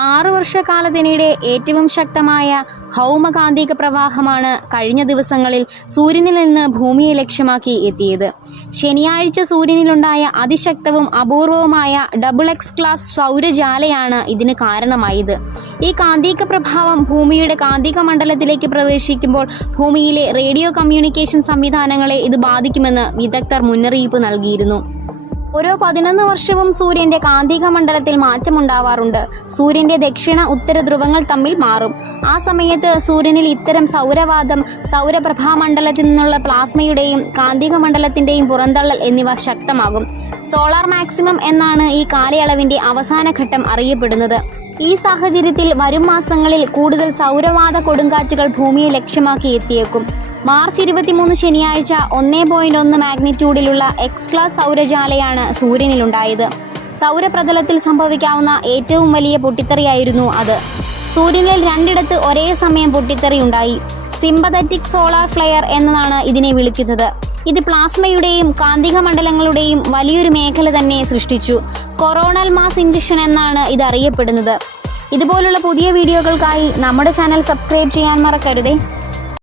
ആറു വർഷക്കാലത്തിനിടെ ഏറ്റവും ശക്തമായ ഭൗമകാന്തിക പ്രവാഹമാണ് കഴിഞ്ഞ ദിവസങ്ങളിൽ സൂര്യനിൽ നിന്ന് ഭൂമിയെ ലക്ഷ്യമാക്കി എത്തിയത്. ശനിയാഴ്ച സൂര്യനിലുണ്ടായ അതിശക്തവും അപൂർവവുമായ ഡബിൾ എക്സ് ക്ലാസ് സൗരജാലയാണ് ഇതിന് കാരണമായത്. ഈ കാന്തിക പ്രഭാവം ഭൂമിയുടെ കാന്തിക മണ്ഡലത്തിലേക്ക് പ്രവേശിക്കുമ്പോൾ ഭൂമിയിലെ റേഡിയോ കമ്മ്യൂണിക്കേഷൻ സംവിധാനങ്ങളെ ഇത് ബാധിക്കുമെന്ന് വിദഗ്ധർ മുന്നറിയിപ്പ് നൽകിയിരുന്നു. ഓരോ പതിനൊന്ന് വർഷവും സൂര്യന്റെ കാന്തിക മണ്ഡലത്തിൽ മാറ്റമുണ്ടാവാറുണ്ട്. സൂര്യന്റെ ദക്ഷിണ ഉത്തര ധ്രുവങ്ങൾ തമ്മിൽ മാറും. ആ സമയത്ത് സൂര്യനിൽ ഇത്തരം സൗരവാദം സൗരപ്രഭാമണ്ഡലത്തിൽ നിന്നുള്ള പ്ലാസ്മയുടെയും കാന്തിക മണ്ഡലത്തിന്റെയും പുറന്തള്ളൽ എന്നിവ ശക്തമാകും. സോളാർ മാക്സിമം എന്നാണ് ഈ കാലയളവിന്റെ അവസാന ഘട്ടം അറിയപ്പെടുന്നത്. ഈ സാഹചര്യത്തിൽ വരും മാസങ്ങളിൽ കൂടുതൽ സൗരവാദ കൊടുങ്കാറ്റുകൾ ഭൂമിയെ ലക്ഷ്യമാക്കി എത്തിയേക്കും. മാർച്ച് ഇരുപത്തിമൂന്ന് ശനിയാഴ്ച ഒന്നേ പോയിന്റ് ഒന്ന് മാഗ്നിറ്റ്യൂഡിലുള്ള എക്സ് ക്ലാസ് സൗരജാലയാണ് സൂര്യനിലുണ്ടായത്. സൗരപ്രതലത്തിൽ സംഭവിക്കാവുന്ന ഏറ്റവും വലിയ പൊട്ടിത്തെറിയായിരുന്നു അത്. സൂര്യനിൽ രണ്ടിടത്ത് ഒരേ സമയം പൊട്ടിത്തെറി ഉണ്ടായി. സിമ്പതറ്റിക് സോളാർ ഫ്ലെയർ എന്നതാണ് ഇതിനെ വിളിക്കുന്നത്. ഇത് പ്ലാസ്മയുടെയും കാന്തിക മണ്ഡലങ്ങളുടെയും വലിയൊരു മേഖല തന്നെ സൃഷ്ടിച്ചു. കൊറോണൽ മാസ് ഇഞ്ചക്ഷൻ എന്നാണ് ഇത് അറിയപ്പെടുന്നത് ഇതുപോലുള്ള പുതിയ വീഡിയോകൾക്കായി നമ്മുടെ ചാനൽ സബ്സ്ക്രൈബ് ചെയ്യാൻ മറക്കരുതേ.